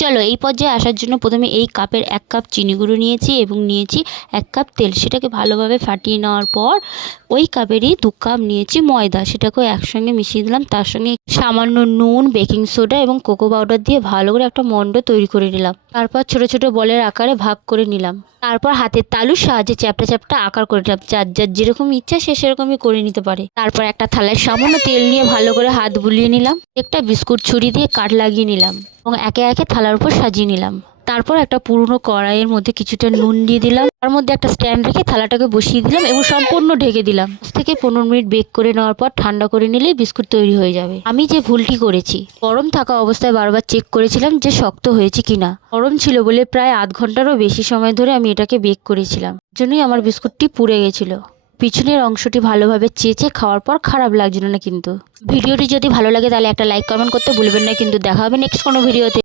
চলো এই পর্যায়ে আসার জন্য প্রথমে এই কাপের 1 কাপ চিনি গুঁড়ো নিয়েছি এবং নিয়েছি 1 কাপ তেল। সেটাকে ভালোভাবে ফাটিয়ে নেওয়ার পর ওই কাপেরই 2 কাপ নিয়েছি ময়দা, সেটাকেও একসঙ্গে মিশিয়ে দিলাম। তার সঙ্গে সামান্য নুন, বেকিং সোডা এবং কোকো পাউডার দিয়ে ভালো করে একটা মণ্ড তৈরি করে নিলাম। তারপর ছোট ছোট বলের আকারে ভাগ করে নিলাম। তারপর হাতের তালুর সাহায্যে চ্যাপটা চ্যাপটা আকার করে নিলাম। যার যার যেরকম ইচ্ছা সে সেরকমই করে নিতে পারে। তারপর একটা থালায় সামান্য তেল নিয়ে ভালো করে হাত বুলিয়ে নিলাম। একটা বিস্কুট ছুরি দিয়ে কাট লাগিয়ে নিলাম এবং একে একে থালার উপর সাজিয়ে নিলাম। তারপর একটা পুরনো কড়াইয়ের মধ্যে কিছুটা নুন দিয়ে দিলাম। তার মধ্যে একটা স্ট্যান্ড রেখে থালাটাকে বসিয়ে দিলাম এবং সম্পূর্ণ ঢেকে দিলাম। 10 থেকে 15 মিনিট বেক করে নেওয়ার পর ঠান্ডা করে নিলেই বিস্কুট তৈরি হয়ে যাবে। আমি যে ভুলটি করেছি, গরম থাকা অবস্থায় বারবার চেক করেছিলাম যে শক্ত হয়েছে কিনা। গরম ছিল বলে প্রায় আধ ঘন্টারও বেশি সময় ধরে আমি এটাকে বেক করেছিলাম, জন্যই আমার বিস্কুটটি পুড়ে গেছিল। পিছনের অংশটি ভালোভাবে চেঁচে খাওয়ার পর খারাপ লাগছিল না। কিন্তু ভিডিওটি যদি ভালো লাগে তাহলে একটা লাইক কমেন্ট করতে ভুলবেন না। কিন্তু দেখা হবে নেক্সট কোনো ভিডিওতে।